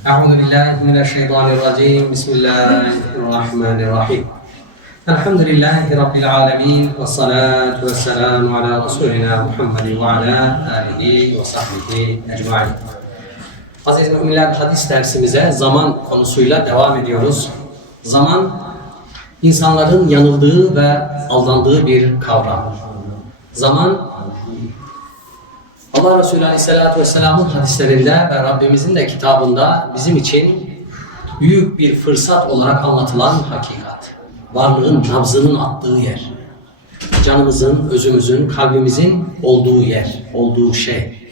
أعوذ بالله من الشيطان الرجيم بسم الله الرحمن الرحيم الحمد لله رب العالمين والصلاة والسلام على رسولنا محمد وعلى آله وصحبه أجمعين Aziz müminler hadis dersimize zaman konusuyla devam ediyoruz. Zaman insanların yanıldığı ve aldandığı bir kavram. Zaman Allah Resulü Aleyhisselatü Vesselam'ın hadislerinde ve Rabbimizin de kitabında bizim için büyük bir fırsat olarak anlatılan hakikat. Varlığın nabzının attığı yer. Canımızın, özümüzün, kalbimizin olduğu yer, olduğu şey.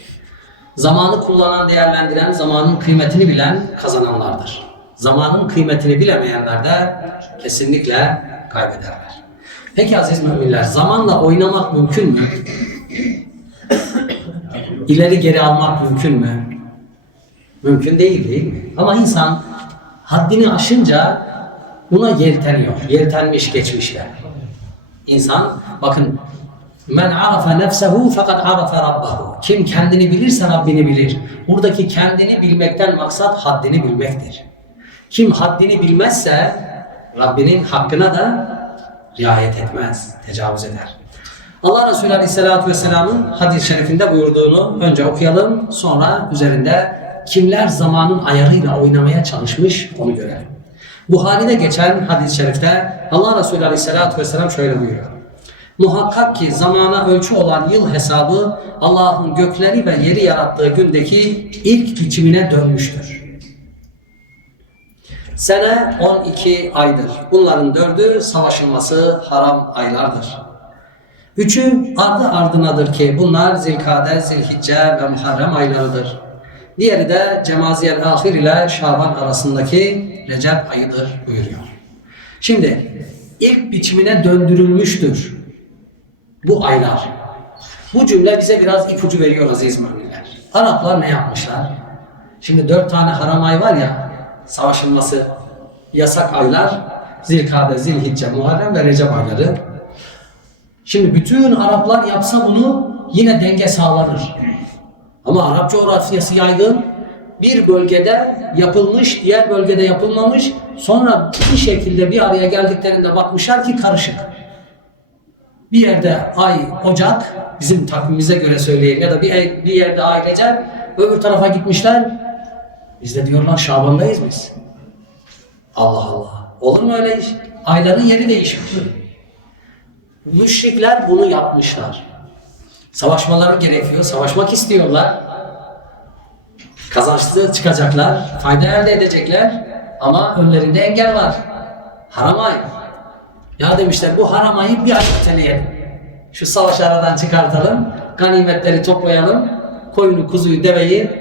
Zamanı kullanan, değerlendiren, zamanın kıymetini bilen kazananlardır. Zamanın kıymetini bilemeyenler de kesinlikle kaybederler. Peki aziz müminler, zamanla oynamak mümkün mü? İleri geri almak mümkün mü? Mümkün değil değil mi? Ama insan haddini aşınca buna yelteniyor. Yeltenmiş geçmişler. İnsan bakın Men arafa nefsehu fakat arafa rabbahu. Kim kendini bilirse Rabbini bilir. Buradaki kendini bilmekten maksat haddini bilmektir. Kim haddini bilmezse Rabbinin hakkına da riayet etmez, tecavüz eder. Allah Resulü Aleyhisselatü Vesselam'ın hadis-i şerifinde buyurduğunu önce okuyalım, sonra üzerinde kimler zamanın ayarıyla oynamaya çalışmış onu görelim. Buhari'de geçen hadis-i şerifte Allah Resulü Aleyhisselatü Vesselam şöyle buyuruyor. Muhakkak ki zamana ölçü olan yıl hesabı Allah'ın gökleri ve yeri yarattığı gündeki ilk biçimine dönmüştür. Sene 12 aydır. Bunların dördü savaşılması haram aylardır. Üçü ardı ardınadır ki bunlar Zilkade, Zilhicce ve Muharrem aylarıdır. Diğeri de Cemaziyel Ahir ile Şaban arasındaki Recep ayıdır buyuruyor. Şimdi ilk biçimine döndürülmüştür bu aylar. Bu cümle bize biraz ipucu veriyor aziz müminler. Araplar ne yapmışlar? Şimdi dört tane haram ay var ya, savaşılması yasak aylar, Zilkade, Zilhicce, Muharrem ve Recep ayları. Şimdi bütün Araplar yapsa bunu yine denge sağlanır. Ama Arap coğrafyası yaygın. Bir bölgede yapılmış, diğer bölgede yapılmamış. Sonra bir şekilde bir araya geldiklerinde bakmışlar ki karışık. Bir yerde ay Ocak, bizim takvimimize göre söyleyeyim ya da bir, bir yerde ay Recep, öbür tarafa gitmişler. Biz de diyorlar Şaban'dayız biz. Allah Allah. Olur mu öyle iş? Ayların yeri değişmiş. Müşrikler bunu yapmışlar. Savaşmaları gerekiyor. Savaşmak istiyorlar. Kazançlı çıkacaklar. Fayda elde edecekler. Ama önlerinde engel var. Haram ay. Ya demişler bu haram ayı bir ay öteleyelim. Şu savaşı aradan çıkartalım. Ganimetleri toplayalım. Koyunu, kuzuyu, deveyi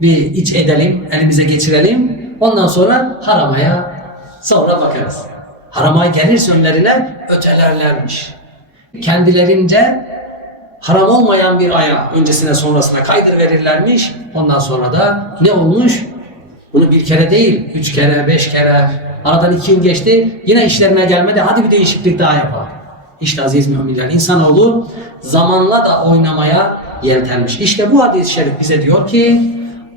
bir iç edelim. Elimize geçirelim. Ondan sonra haramaya sonra bakarız. Haramay gelirse önlerine ötelerlermiş. Kendilerince haram olmayan bir aya öncesine sonrasına kaydır verirlermiş. Ondan sonra da ne olmuş? Bunu bir kere değil, üç kere, beş kere, aradan iki yıl geçti, yine işlerine gelmedi, hadi bir değişiklik daha yapalım. İşte aziz müminler, insanoğlu zamanla da oynamaya yeltenmiş. İşte bu hadis-i şerif bize diyor ki,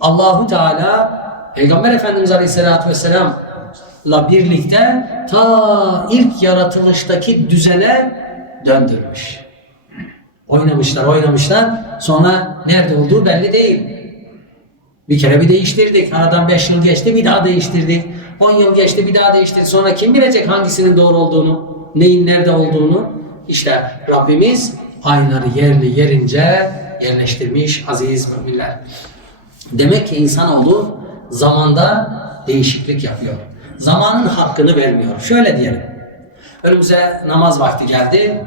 Allahu Teala Peygamber Efendimiz Aleyhisselatü Vesselam'la birlikte ta ilk yaratılıştaki düzene döndürmüş. Oynamışlar, oynamışlar. Sonra nerede olduğu belli değil. Bir kere bir değiştirdik. Aradan 5 yıl geçti bir daha değiştirdik. 10 yıl geçti bir daha değiştirdik. Sonra kim bilecek hangisinin doğru olduğunu, neyin nerede olduğunu? İşte Rabbimiz ayları yerli yerince yerleştirmiş aziz müminler. Demek ki insanoğlu zamanda değişiklik yapıyor. Zamanın hakkını vermiyor. Şöyle diyelim. Önümüze namaz vakti geldi.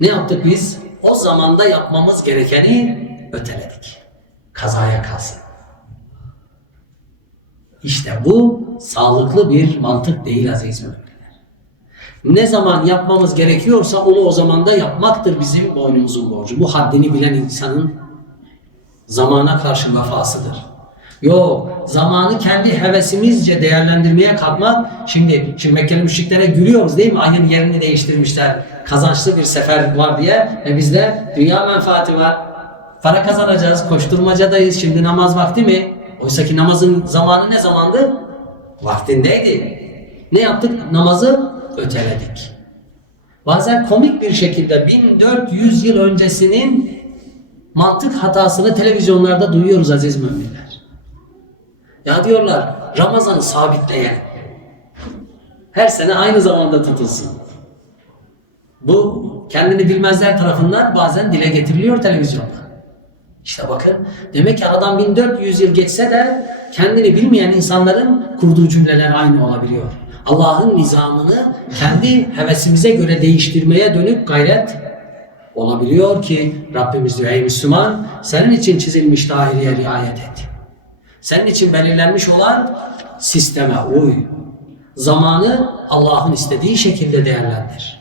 Ne yaptık biz? O zamanda yapmamız gerekeni öteledik. Kazaya kalsın. İşte bu sağlıklı bir mantık değil aziz müminler. Ne zaman yapmamız gerekiyorsa onu o zaman da yapmaktır bizim boynumuzun borcu. Bu haddini bilen insanın zamana karşı vefasıdır. Yok, zamanı kendi hevesimizce değerlendirmeye kalkmak, şimdi, şimdi Mekkeli müşriklere gülüyoruz değil mi? Ayın yerini değiştirmişler, kazançlı bir sefer var diye. E bizde dünya menfaati var. Para kazanacağız, koşturmacadayız, şimdi namaz vakti mi? Oysa ki namazın zamanı ne zamandı? Vaktindeydi. Ne yaptık? Namazı öteledik. Bazen komik bir şekilde 1400 yıl öncesinin mantık hatasını televizyonlarda duyuyoruz aziz müminler. Ya diyorlar Ramazan'ı sabitleyen her sene aynı zamanda tutulsun. Bu kendini bilmezler tarafından bazen dile getiriliyor televizyonda. İşte bakın demek ki aradan 1400 yıl geçse de kendini bilmeyen insanların kurduğu cümleler aynı olabiliyor. Allah'ın nizamını kendi hevesimize göre değiştirmeye dönük gayret olabiliyor ki Rabbimiz diyor ey Müslüman senin için çizilmiş dahiliye riayet et. Senin için belirlenmiş olan sisteme uy. Zamanı Allah'ın istediği şekilde değerlendir.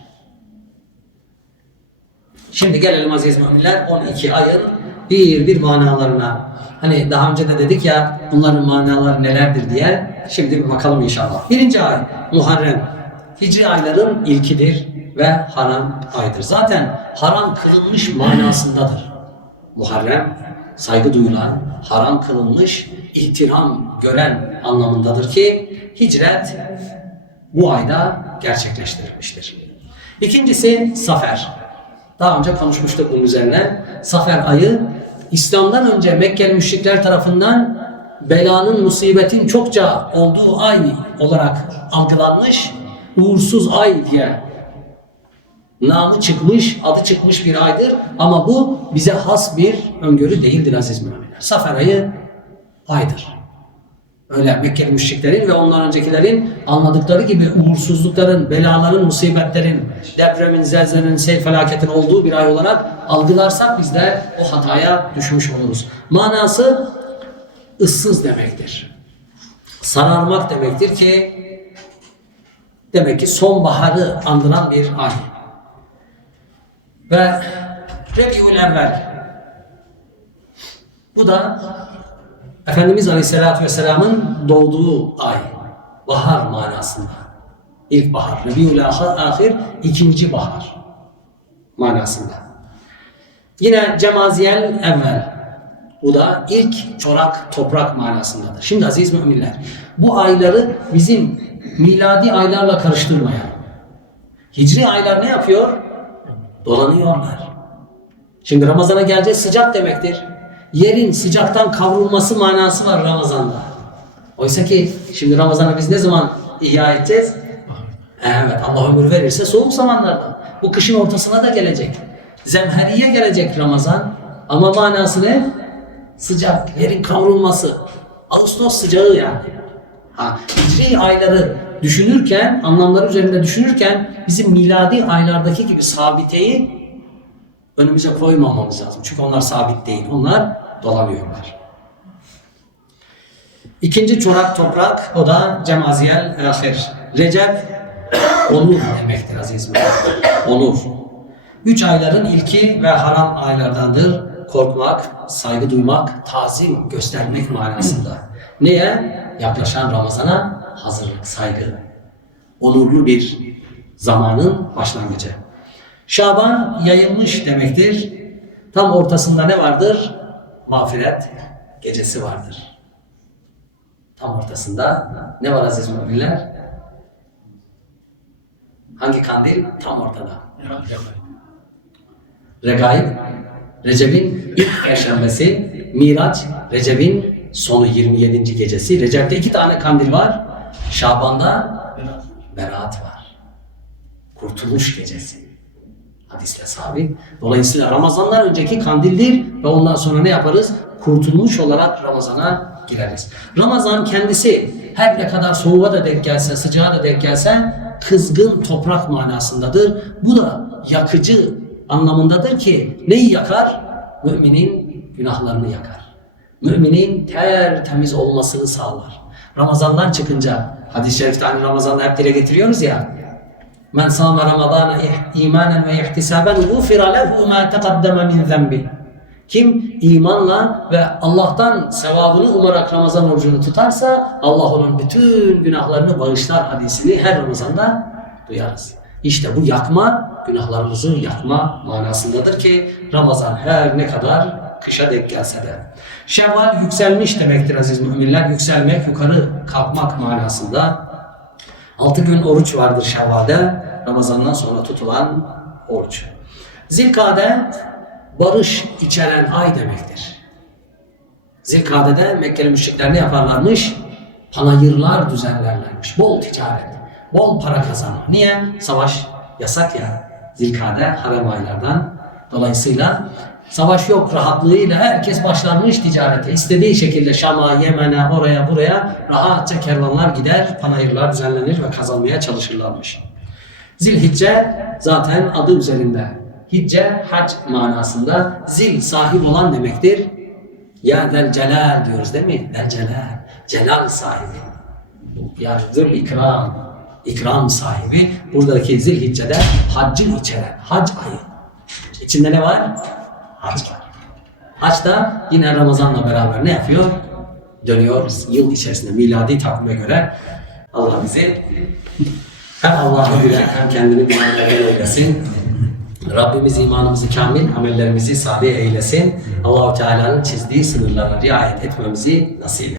Şimdi gelelim aziz müminler 12 ayın bir bir manalarına. Hani daha önce de dedik ya bunların manaları nelerdir diye. Şimdi bir bakalım inşallah. Birinci ay Muharrem. Hicri ayların ilkidir ve haram aydır. Zaten haram kılınmış manasındadır. Muharrem saygı duyulan, haram kılınmış, ihtiram gören anlamındadır ki hicret bu ayda gerçekleştirilmiştir. İkincisi Safer. Daha önce konuşmuştuk bunun üzerine. Safer ayı İslam'dan önce Mekkeli müşrikler tarafından belanın, musibetin çokça olduğu ay olarak algılanmış, uğursuz ay diye namı çıkmış, adı çıkmış bir aydır. Ama bu bize has bir öngörü değildir aziz müminler. Safer ayı aydır. Öyle Mekkeli müşriklerin ve ondan öncekilerin anladıkları gibi uğursuzlukların, belaların, musibetlerin, depremin, zelzelenin, sel felaketin olduğu bir ay olarak algılarsak biz de o hataya düşmüş oluruz. Manası ıssız demektir. Sararmak demektir ki demek ki sonbaharı andıran bir ay. Ve Rebiul Evvel bu da Efendimiz Aleyhisselatü Vesselam'ın doğduğu ay. Bahar manasında. İlk bahar. Rebiul Ahir ikinci bahar manasında. Yine Cemaziyel Evvel. Bu da ilk çorak toprak manasındadır. Şimdi aziz müminler bu ayları bizim miladi aylarla karıştırmayalım. Hicri aylar ne yapıyor? Dolanıyorlar. Şimdi Ramazan'a geleceğiz sıcak demektir yerin sıcaktan kavrulması manası var Ramazan'da. Oysa ki şimdi Ramazan'ı biz ne zaman ihya edeceğiz? Evet Allah ömür verirse soğuk zamanlarda. Bu kışın ortasına da gelecek. Zemheriye gelecek Ramazan. Ama manası ne? Sıcak, yerin kavrulması. Ağustos sıcağı yani. Ha, hicri ayları düşünürken, anlamları üzerinde düşünürken bizim miladi aylardaki gibi sabiteyi önümüze koymamamız lazım. Çünkü onlar sabit değil. Onlar dolanıyorlar. İkinci çorak toprak o da cemaziyel ahir. Recep onur demektir aziz. Onur. Üç ayların ilki ve haram aylardandır. Korkmak, saygı duymak, tazim göstermek manasında. Neye? Yaklaşan Ramazan'a hazırlık, saygı. Onurlu bir zamanın başlangıcı. Şaban yayılmış demektir. Tam ortasında ne vardır? Mağfiret gecesi vardır. Tam ortasında ne var aziz müminler? Hangi kandil? Tam ortada. Regaib, Recep'in ilk perşembesi, Miraç, Recep'in sonu 27. gecesi. Recep'te iki tane kandil var. Şaban'da Berat var. Kurtuluş gecesi. Hadisle sabit. Dolayısıyla Ramazanlar önceki kandildir ve ondan sonra ne yaparız? Kurtulmuş olarak Ramazan'a gireriz. Ramazan kendisi her ne kadar soğuğa da denk gelse, sıcağa da denk gelse kızgın toprak manasındadır. Bu da yakıcı anlamındadır ki neyi yakar? Müminin günahlarını yakar. Müminin tertemiz olmasını sağlar. Ramazandan çıkınca hadis-i şerifte hani Ramazan'da hep dile getiriyoruz ya Men sâme Ramazâne imanen ve ihtisaben gufira lehu ma teqaddeme min zenbi. Kim imanla ve Allah'tan sevabını umarak Ramazan orucunu tutarsa Allah onun bütün günahlarını bağışlar hadisini her Ramazan'da duyarız. İşte bu yakma günahlarımızı yakma manasındadır ki Ramazan her ne kadar kışa denk gelse de. Şevval yükselmiş demektir aziz müminler. Yükselmek, yukarı kalkmak manasında. Altı gün oruç vardır Şevval'de. Ramazan'dan sonra tutulan oruç. Zilkade barış içeren ay demektir. Zilkade'de Mekkeli müşrikler ne yaparlarmış? Panayırlar düzenlerlermiş. Bol ticaret, bol para kazanma. Niye? Savaş yasak ya. Zilkade harem aylardan. Dolayısıyla savaş yok rahatlığıyla herkes başlarmış ticarete. İstediği şekilde Şam'a, Yemen'e, oraya buraya rahatça kervanlar gider, panayırlar düzenlenir ve kazanmaya çalışırlarmış. Zilhicce zaten adı üzerinde. Hicce hac manasında zil sahip olan demektir. Ya del celal diyoruz değil mi? Del celal. Celal sahibi. Zül ikram. İkram sahibi. Buradaki zilhicce'de haccı içeren. Hac ayı. İçinde ne var? Hac var. Hac da yine Ramazan'la beraber ne yapıyor? Dönüyor yıl içerisinde miladi takvime göre. Allah bizi hem Allah'ı bilen hem kendini bilenlerden eylesin. Rabbimiz imanımızı kamil, amellerimizi salih eylesin. Allahu Teala'nın çizdiği sınırlara riayet etmemizi nasip.